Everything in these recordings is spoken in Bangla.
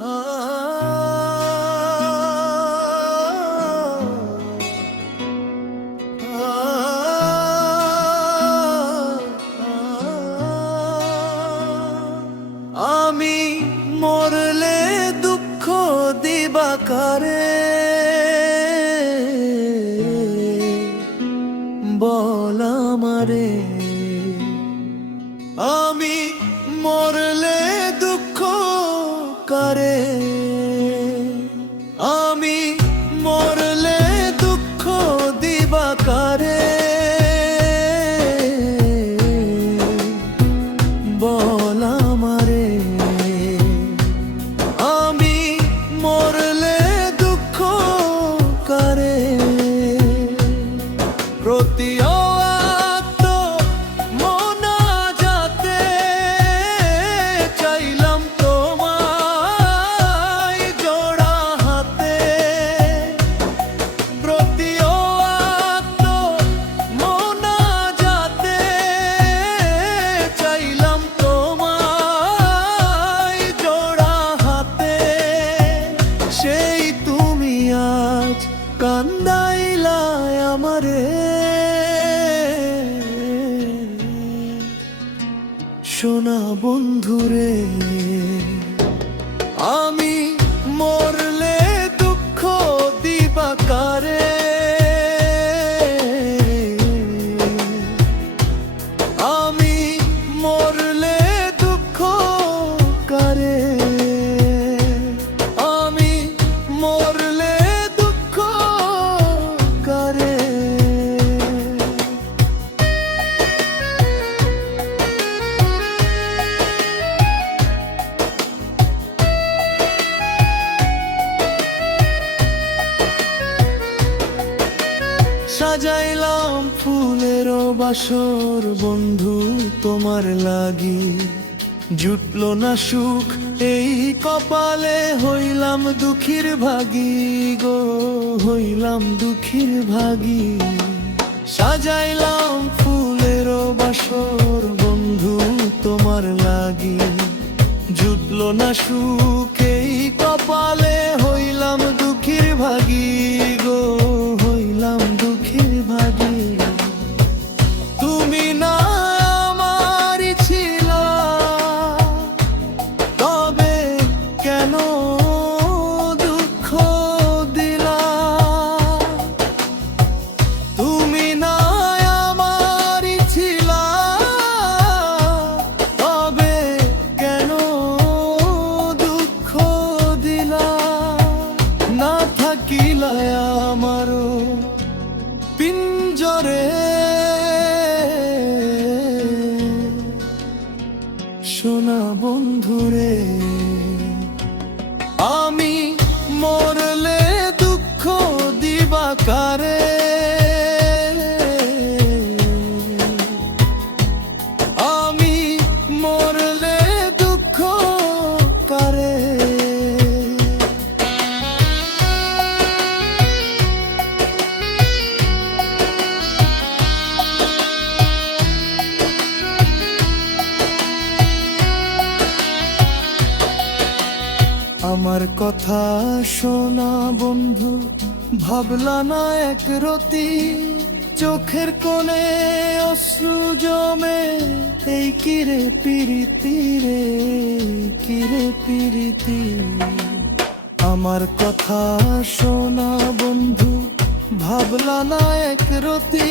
আমি মরলে দুঃখ দিবা কারে, বল আমারে। আমি মরলে দুঃখ কারে, আমি মরলে দুঃখ দিবা কারে, বল আমারে। আমি মরলে দুঃখ কারে, প্রতি কান্দাইলা আমারে, সোনা বন্ধুরে। আমি মরলে দুঃখ দিবা কারে, আমি মরলে দুঃখ কারে, আমি মরলে দুঃখ কারে। সাজাইলাম ফুলের বাসর বন্ধু তোমার লাগি, জুটলো না সুখ এই কপালে, হইলাম দুঃখীর ভাগী গো, হইলাম দুঃখীর ভাগী। সাজাইলাম ফুলের বাসর বন্ধু তোমার লাগি, জুটলো না সুখ এই কপালে, হইলাম দুঃখীর ভাগী গো, হইলাম দুঃখীর ভাগী। তুমি না আমারই ছিলা, তবে কেন দুঃখ দিলা? তুমি না আমারই ছিলা, তবে কেন দুঃখ দিলা? না থাকিলা আমারও পিঞ্জরে, সোনা বন্ধুরে। আমি মরলে দুঃখ দিবা কারে, আমি মরলে দুঃখ কারে। আমার কথা শোনা বন্ধু, ভাবলা না এক রতি, চোখের কোণে অশ্রু জমে, এই কিরে পিরিতি রে, কিরে পিরিতি। আমার কথা শোনা বন্ধু, ভাবলা না এক রতি,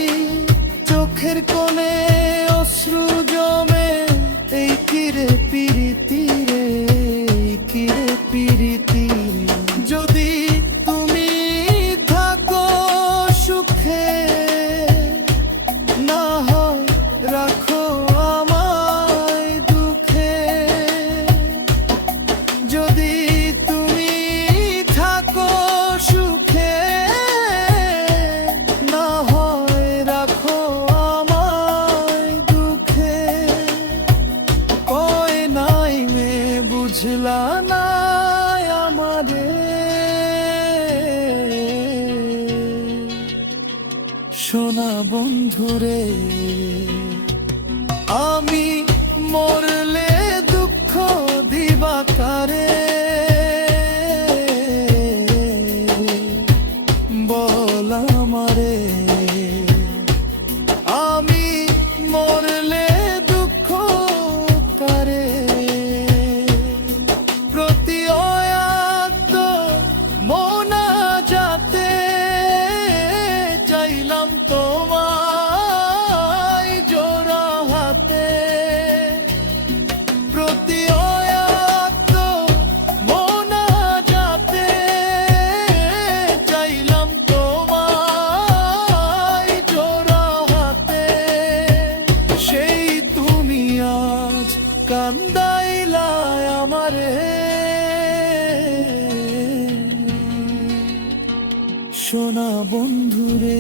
চোখের কোণে অশ্রু জমে, এই কিরে পিরিতি রে, কিরে পিরিতি। যদি তুমি থাকো সুখে, না হয় রাখো আমায় দুঃখে। যদি তুমি থাকো সুখে, না হয় রাখো আমায় দুঃখে। কয় নাই মে বুঝলা না আমারে, সোনা বন্ধুরে। আমি মরলে দুঃখ দিবা কারে, সোনা বন্ধুরে